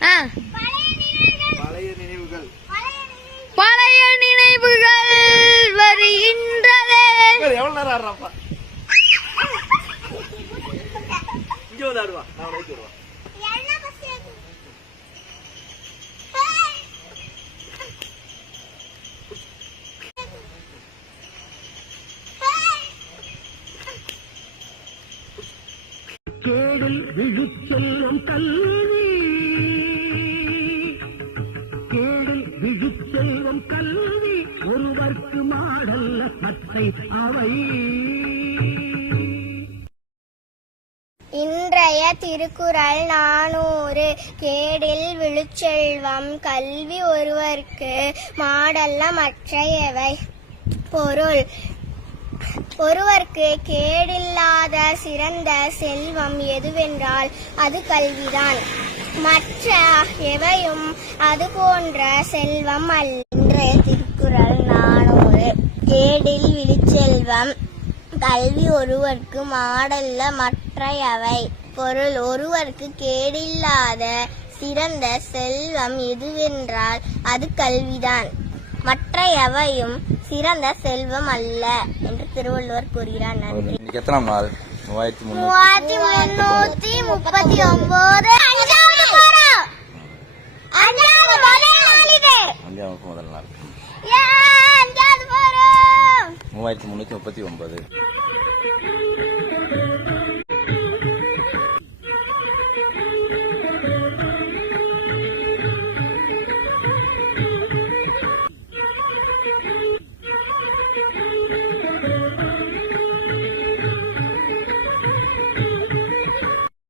பழைய நினைவுகள் வருகின்றதே. எவ்வளவு நேரம் ஆடுறாப்பா? இங்க வந்து ஆடுவா, நான் உனக்கு வருவா. கேடில் விழுச்செல்வம் கல்வி, கேடில் விழுச்செல்வம் கல்வி, ஒருவர்க்கு மாடல்ல மற்றை அவை. இன்றைய திருக்குறள் 400. கேடில் விழுச்செல்வம் கல்வி, ஒருவர்க்கு மாடல்ல மற்றையவை. பொருள்: ஒருவர்க்கு கேடில்லாத சிறந்த செல்வம் எதுவென்றால் அது கல்விதான். மற்ற எவையும் அது போன்ற செல்வம் அல்ல. இன்றைய திருக்குறள் 400. கேடில் விழுச்செல்வம் கல்வி, ஒருவர்க்கு மாடல்ல மற்றையவை. பொருள்: ஒருவர்க்கு கேடில்லாத சிறந்த செல்வம் எதுவென்றால் அது கல்விதான். மற்ற எவையும் சிறந்த செல்வம் அல்ல என்று திருவள்ளுவர் கூறுகிறார். நன்றி. எத்தனாம் நாள்? 3339. முதல் நாள் 3339.